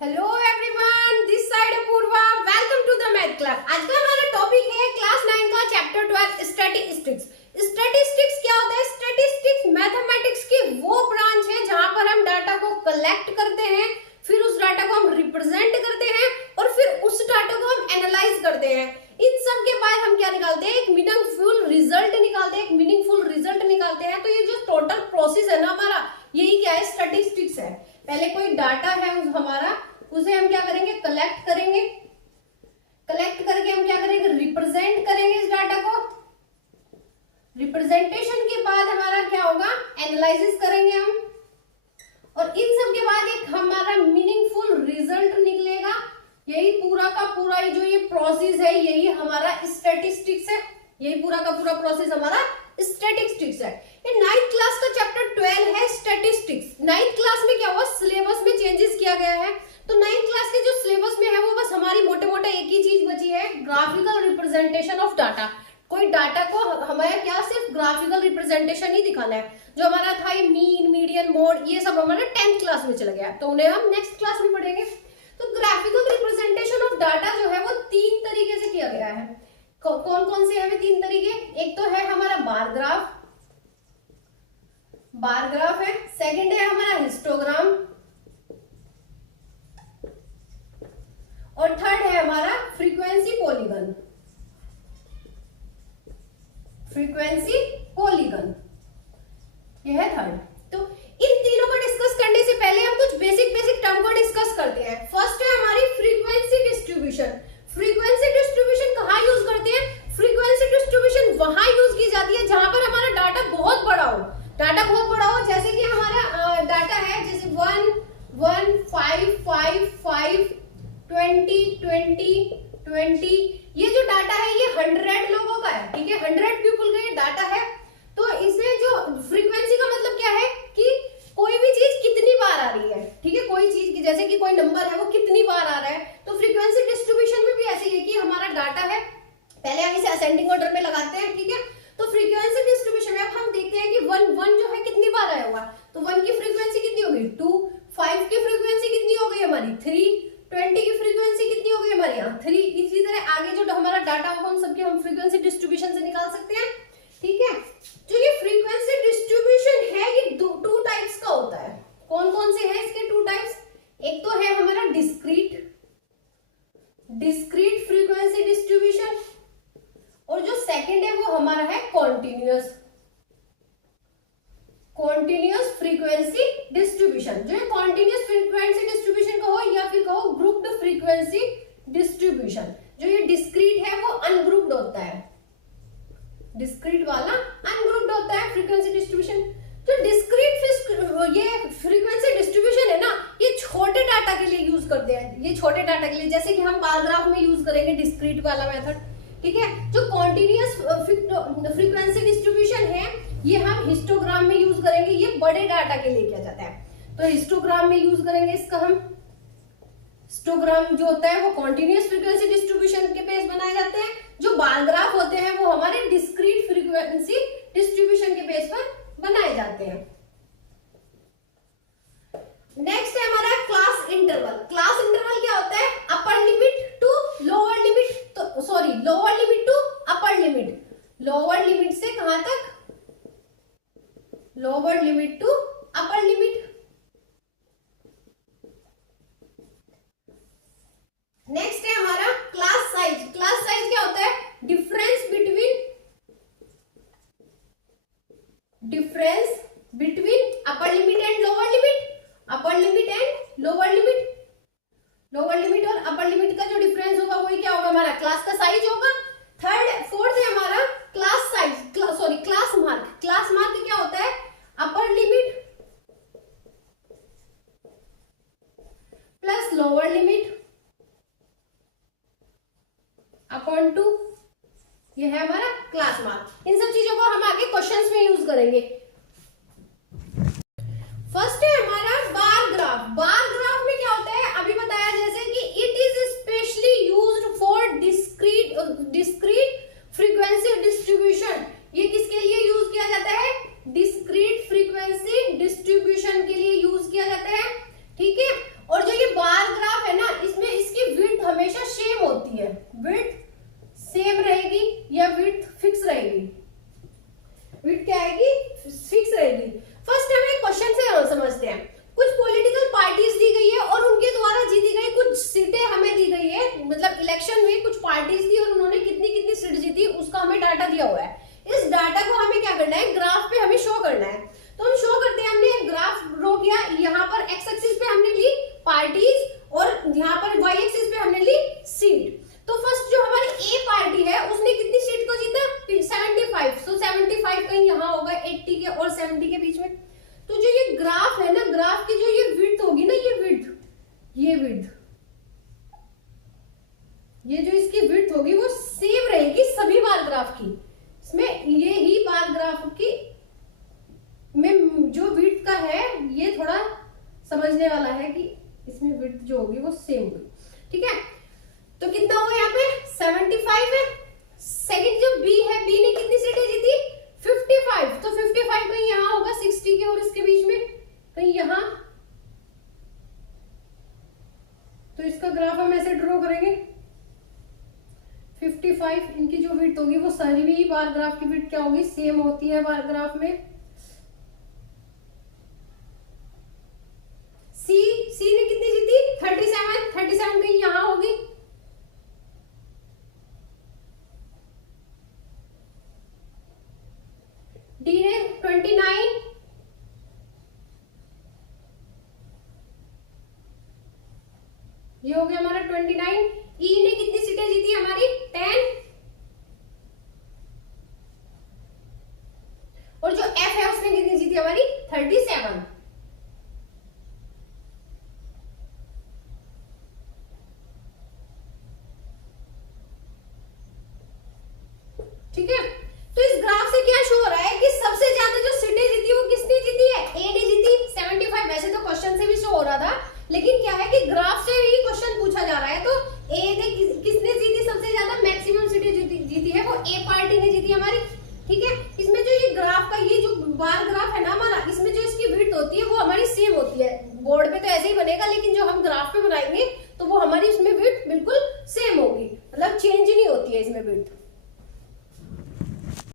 Hello everyone, this side Apoorva. Welcome to the math class. आज का हमारा टॉपिक है क्लास 9 का चैप्टर 12 स्टैटिस्टिक्स। स्टैटिस्टिक्स क्या होता है? स्टैटिस्टिक्स मैथमेटिक्स की वो ब्रांच है जहां पर हम डाटा को कलेक्ट करते हैं, फिर उस डाटा को हम रिप्रेजेंट करते हैं और फिर उस डाटा को हम एनालाइज करते हैं। इन सब के बाद हम क्या निकालते हैं? एक मीनिंगफुल रिजल्ट निकालते हैं। एक मीनिंगफुल रिजल्ट निकालते हैं। तो ये जो टोटल प्रोसेस है ना हमारा, यही क्या है? स्टैटिस्टिक्स है। पहले कोई डाटा है हमारा, उसे हम क्या करेंगे? कलेक्ट करेंगे। कलेक्ट करके हम क्या करेंगे? रिप्रेजेंट करेंगे इस डाटा को। रिप्रेजेंटेशन के बाद हमारा क्या होगा? एनालिसिस करेंगे हम, और इन सब के बाद एक हमारा मीनिंगफुल रिजल्ट निकलेगा। यही पूरा का पूरा जो ये प्रोसेस है, यही हमारा स्टैटिस्टिक्स है। यही पूरा का पूरा प्रोसेस हमारा स्टैटिस्टिक्स है। ये 9th क्लास का चैप्टर 12 है स्टैटिस्टिक्स। 9th क्लास में क्या हुआ? सिलेबस में चेंजेस किया गया है। तो 9th क्लास के जो सिलेबस में है वो बस हमारी मोटे मोटे एक ही चीज बची है, ग्राफिकल रिप्रेजेंटेशन ऑफ डाटा। कोई डाटा को हमारा क्या सिर्फ ग्राफिकल रिप्रेजेंटेशन ही दिखाना है। जो हमारा था ये मीन, मीडियन, मोड, ये सब हमारा 10th क्लास में चला गया, तो उन्हें हम नेक्स्ट क्लास में पढ़ेंगे। तो ग्राफिकल रिप्रेजेंटेशन ऑफ डाटा जो है वो 3 तरीके से किया गया है। कौन कौन से है 3 तरीके? एक तो है हमारा बार ग्राफ, बार ग्राफ है। सेकंड है हमारा हिस्टोग्राम, और थर्ड है हमारा फ्रीक्वेंसी पॉलीगन। फ्रीक्वेंसी पॉलीगन, यह है थर्ड। तो इन तीनों को डिस्कस करने से पहले हम कुछ बेसिक टर्म को डिस्कस करते हैं। फर्स्ट है हमारी फ्रीक्वेंसी डिस्ट्रीब्यूशन। फ्रीक्वेंसी डिस्ट्रीब्यूशन कहाँ यूज करते हैं? फ्रीक्वेंसी डिस्ट्रीब्यूशन वहां यूज की जाती है जहां पर हमारा डाटा बहुत बड़ा हो। डाटा बहुत बड़ा हो, जैसे कि हमारा डाटा है जैसे 1 1 5 5 5 20 20 20। ये जो डाटा है ये 100 लोगों का है, ठीक है, 100 पीपल का ये डाटा है। तो इसमें जो फ्रीक्वेंसी का मतलब क्या है कि कोई भी चीज कितनी बार आ रही है, ठीक है, कोई चीज की जैसे कि कोई नंबर है वो कितनी बार आ रहा है। तो फ्रीक्वेंसी डिस्ट्रीब्यूशन में भी ऐसे ही है कि हमारा डाटा है, पहले हम इसे असेंडिंग ऑर्डर में लगाते हैं, ठीक है। तो फ्रीक्वेंसी डिस्ट्रीब्यूशन में अब हम देखते हैं कि 1 जो है कितनी बार आया हुआ, तो 1 की फ्रीक्वेंसी कितनी होगी? 2। 5 की फ्रीक्वेंसी कितनी हो गई हमारी? 3। 20 की फ्रीक्वेंसी कितनी हो गई हमारी? यहाँ 3। इसी तरह आगे जो हमारा डाटा होगा उन सबकी हम फ्रीक्वेंसी डिस्ट्रीब्यूशन से निकाल सकते हैं, ठीक है। जो ये फ्रीक्वेंसी डिस्ट्रीब्यूशन है ये 2 टाइप्स का होता है। कौन कौन से हैं इसके 2 टाइप्स? एक तो है हमारा डिस्क्रीट फ्रीक्वेंसी डिस्ट्रीब्यूशन, और जो सेकंड है वो हमारा है कॉन्टिन्यूअस फ्रीक्वेंसी डिस्ट्रीब्यूशन। जो कॉन्टिन्यूअस फ्रीक्वेंसी डिस्ट्रीब्यूशन कहो या फिर कहो ग्रुप्ड फ्रीक्वेंसी डिस्ट्रीब्यूशन। जो ये डिस्क्रीट है वो अनग्रुप्ड होता है, डिस्क्रीट वाला अनग्रुप्ड होता है फ्रीक्वेंसी डिस्ट्रीब्यूशन। जो डिस्क्रीट ये फ्रीक्वेंसी डिस्ट्रीब्यूशन है ना, ये छोटे डाटा के लिए यूज करते हैं। ये छोटे डाटा के लिए, जैसे कि हम बार ग्राफ में यूज करेंगे डिस्क्रीट वाला मेथड, ठीक है। जो कॉन्टिन्यूअस फ्रीक्वेंसी डिस्ट्रीब्यूशन है ये हम हिस्टोग्राम में यूज करेंगे। ये बड़े डाटा के लिए किया जाता है, तो हिस्टोग्राम में यूज करेंगे इसका हम। हिस्टोग्राम जो होता है वो कॉन्टिन्यूअस फ्रीक्वेंसी डिस्ट्रीब्यूशन के बेस बनाए जाते हैं। जो बार ग्राफ होते हैं वो हमारे डिस्क्रीट फ्रीक्वेंसी डिस्ट्रीब्यूशन के बेस पर बनाए जाते हैं। नेक्स्ट है हमारा क्लास इंटरवल। क्लास इंटरवल क्या होता है? Upper limit to lower limit, तो sorry lower limit to upper limit. Lower limit से कहां तक? Lower limit to upper limit. Next है हमारा क्लास साइज। क्लास साइज क्या होता है? Difference between upper limit and lower limit. Upper limit and lower limit. Lower limit और upper limit का जो डिफरेंस होगा वही क्या होगा? हमारा क्लास का साइज होगा। फोर्थ है हमारा class size, class mark. Class mark क्या होता है? Upper limit plus lower limit upon 2, ये है हमारा क्लास मार्क। इन सब चीजों को हम आगे क्वेश्चंस में यूज करेंगे। फर्स्ट है हमारा बार ग्राफ। बार ग्राफ में क्या होता है? अभी बताया जैसे कि it is specially used for discrete frequency distribution. ये किसके लिए यूज किया जाता है? डिस्क्रीट फ्रीक्वेंसी डिस्ट्रीब्यूशन के लिए यूज किया जाता है, ठीक है। और जो ये बार ग्राफ विड्थ सेम रहेगी या विड्थ फिक्स रहेगी? विड्थ क्या आएगी? फिक्स रहेगी। फर्स्ट हम एक क्वेश्चन से समझते हैं। कुछ पॉलिटिकल पार्टीज दी गई है और उनके द्वारा जीती गई कुछ सीटें हमें दी गई है, मतलब इलेक्शन में कुछ पार्टीज थी और उन्होंने कितनी कितनी सीट जीती उसका हमें डाटा दिया हुआ है। इस डाटा को हमें क्या करना है? ग्राफ पे हमें शो करना है। तो हम शो करते हैं, हमने ग्राफ ड्रॉ किया, यहाँ पर एक्स एक्सिस पे हमने ली पार्टीज और यहाँ पर वाई एक्सिस पे हमने ली सीट। तो फर्स्ट जो हमारी ए पार्टी है उसने कितनी सीट को जीता? 75। तो 75 कहीं यहाँ होगा 80 के और 70 के बीच में। तो जो ये ग्राफ है ना, ग्राफ की जो ये विड्थ होगी ना, ये विड्थ ये जो इसकी विड्थ होगी वो सेम रहेगी सभी बार ग्राफ की। इसमें ये ही बार ग्राफ की में जो विड्थ का है ये थोड़ा समझने वाला है कि इसमें विड्थ जो होगी वो सेम होगी, ठीक है। तो कितना हुआ यहाँ पे? 75 है। सेकंड जो बी है, बी ने कितनी सीटें जीती? 55। तो 55 कहीं यहाँ होगा 60 के और इसके बीच में कहीं यहाँ। तो इसका ग्राफ हम ऐसे ड्रॉ करेंगे। 55 इनकी जो विड्थ होगी वो सारी भी बार ग्राफ की विड्थ क्या होगी? सेम होती है बार ग्राफ में। सी ने कितनी जीती? 37 कहीं यहां होगी। डी ने 29, ये हो गया हमारा 29। ई ने कितनी सीटें जीती? हमारी 10। और जो एफ है उसने कितनी जीती? हमारी 37। ठीक है। तो इस ग्राफ से क्या शो हो रहा है कि सबसे ज्यादा जो सीटें जीती वो किसने जीती है? ए ने जीती 75। वैसे तो क्वेश्चन से भी शो हो रहा था, लेकिन क्या है कि ग्राफ से ही क्वेश्चन पूछा जा रहा है। तो ए ने किसने जीती सबसे ज्यादा? मैक्सिमम सीटें जीती है वो ए पार्टी ने जीती हमारी, ठीक है। इसमें जो ये ग्राफ का ये जो बार ग्राफ है ना हमारा, इसमें जो इसकी विड्थ होती है वो हमारी सेम होती है। बोर्ड पे तो ऐसे ही बनेगा, लेकिन जो हम ग्राफ पे बनाएंगे तो वो हमारी इसमें विड्थ बिल्कुल सेम होगी, मतलब चेंज नहीं होती है इसमें विड्थ।